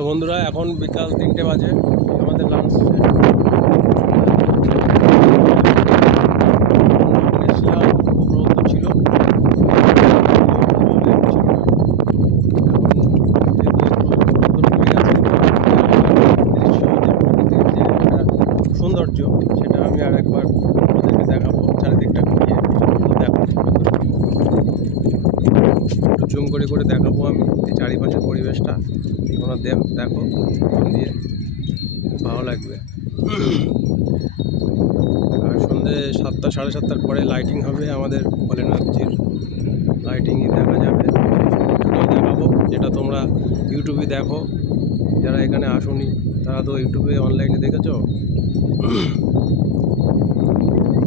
তো বন্ধুরা এখন বিকাল 3টে বাজে, আমাদের লাঞ্চ খুব রোদ ছিল। সৌন্দর্য সেটা আমি আর একবার ওদেরকে দেখাবো, চারিদিকটা ঘুরিয়ে দেখো, একটু জুম করে করে দেখাবো আমি এই চারিপাশের পরিবেশটা। তোমরা দেখো ফোন দিয়ে, ভালো লাগবে। আর সন্ধ্যে 7টা 7:30টার পরে লাইটিং হবে আমাদের ভোলেনাথজির, লাইটিংই দেখা যাবে। সেটাও দেখাবো, যেটা তোমরা ইউটিউবে দেখো। যারা এখানে আসোনি তারা তো ইউটিউবে অনলাইনে দেখেছো।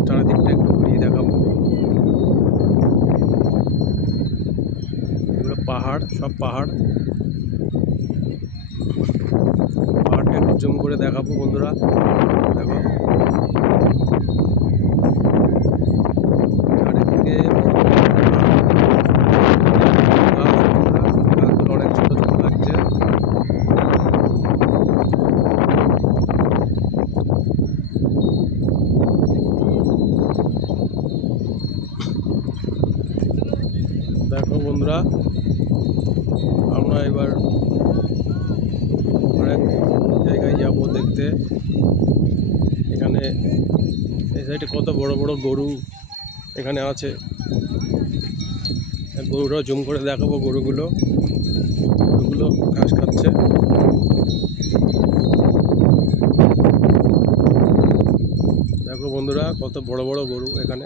চারিদিকটা একটু ঘুরিয়ে দেখাবো। এগুলো পাহাড়, সব পাহাড়টা একটু জুম করে দেখাবো বন্ধুরা, দেখো চারিদিকে গাছগুলো অনেক ছোট ছোট লাগছে। দেখো বন্ধুরা, আমরা এবার অনেক জায়গায় যাব দেখতে। এখানে এই সাইডে কত বড় বড় গরু এখানে আছে, গরুরাও জুম করে দেখাবো। গরুগুলো ঘাস খাচ্ছে। দেখো বন্ধুরা, কত বড় বড় গরু এখানে।